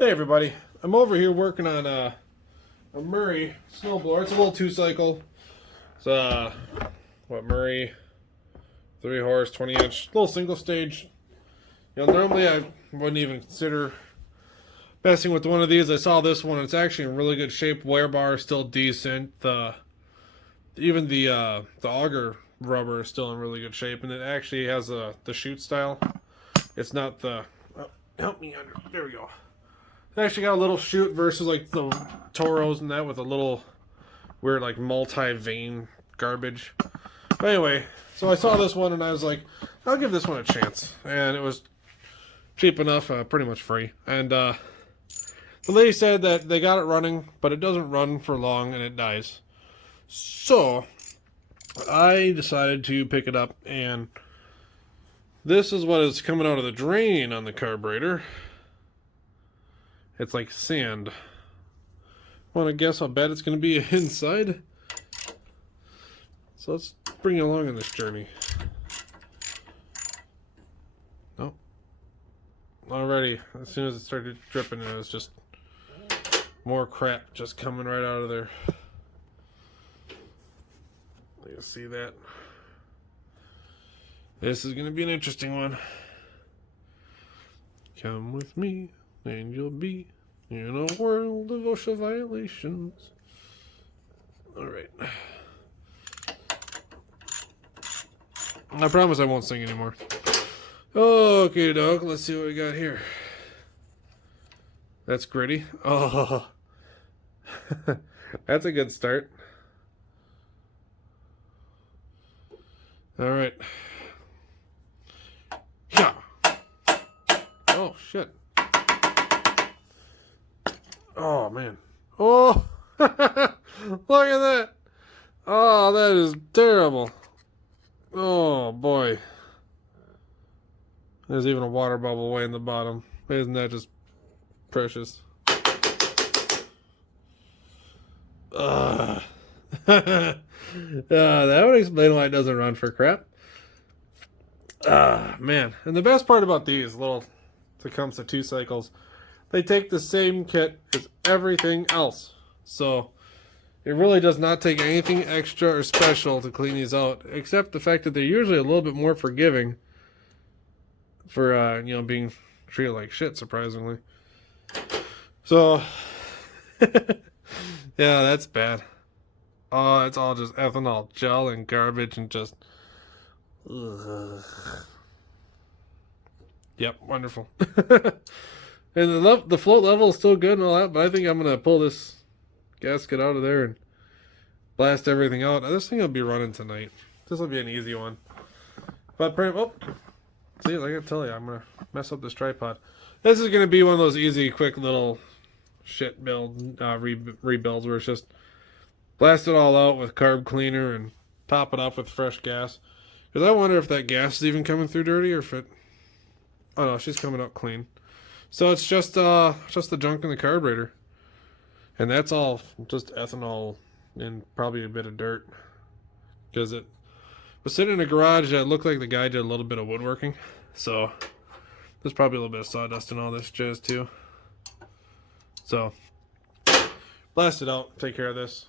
Hey everybody, I'm over here working on a Murray snowblower. It's a little 2-cycle. It's Murray 3-horse, 20-inch, little single stage. You know, normally I wouldn't even consider messing with one of these. I saw this one. It's actually in really good shape. Wear bar is still decent. Even the auger rubber is still in really good shape, and it actually has the chute style. It's not the help me under. There we go. It's actually got a little chute versus like the Toros and that with a little weird like multi-vein garbage. But anyway, so I saw this one and I was like, I'll give this one a chance, and it was cheap enough, pretty much free. And the lady said that they got it running, but it doesn't run for long and it dies. So I decided to pick it up, and this is what is coming out of the drain on the carburetor. It's like sand. Want to guess how bad it's going to be inside? So let's bring you along on this journey. Nope. Already, as soon as it started dripping, it was just more crap just coming right out of there. You can see that. This is going to be an interesting one. Come with me, and you'll be in a world of OSHA violations. Alright. I promise I won't sing anymore. Okay, dog, let's see what we got here. That's gritty. Oh. That's a good start. Alright. Yeah. Oh, shit. Oh, man. Oh! Look at that! Oh, that is terrible. Oh, boy. There's even a water bubble way in the bottom. Isn't that just precious? That would explain why it doesn't run for crap. Man. And the best part about these little Tecumseh 2-cycles, they take the same kit as everything else. So it really does not take anything extra or special to clean these out, except the fact that they're usually a little bit more forgiving for, being treated like shit, surprisingly. So, yeah, that's bad. Oh, it's all just ethanol gel and garbage and just... Ugh. Yep, wonderful. And the float level is still good and all that, but I think I'm going to pull this gasket out of there and blast everything out. This thing will be running tonight. This will be an easy one. But, see, like I tell you, I'm going to mess up this tripod. This is going to be one of those easy, quick little shit build, rebuilds where it's just blast it all out with carb cleaner and top it up with fresh gas. Because I wonder if that gas is even coming through dirty or if it... Oh no, she's coming out clean. So it's just the junk in the carburetor. And that's all just ethanol and probably a bit of dirt. Because it was sitting in a garage that looked like the guy did a little bit of woodworking. So there's probably a little bit of sawdust and all this jazz too. So blast it out, take care of this.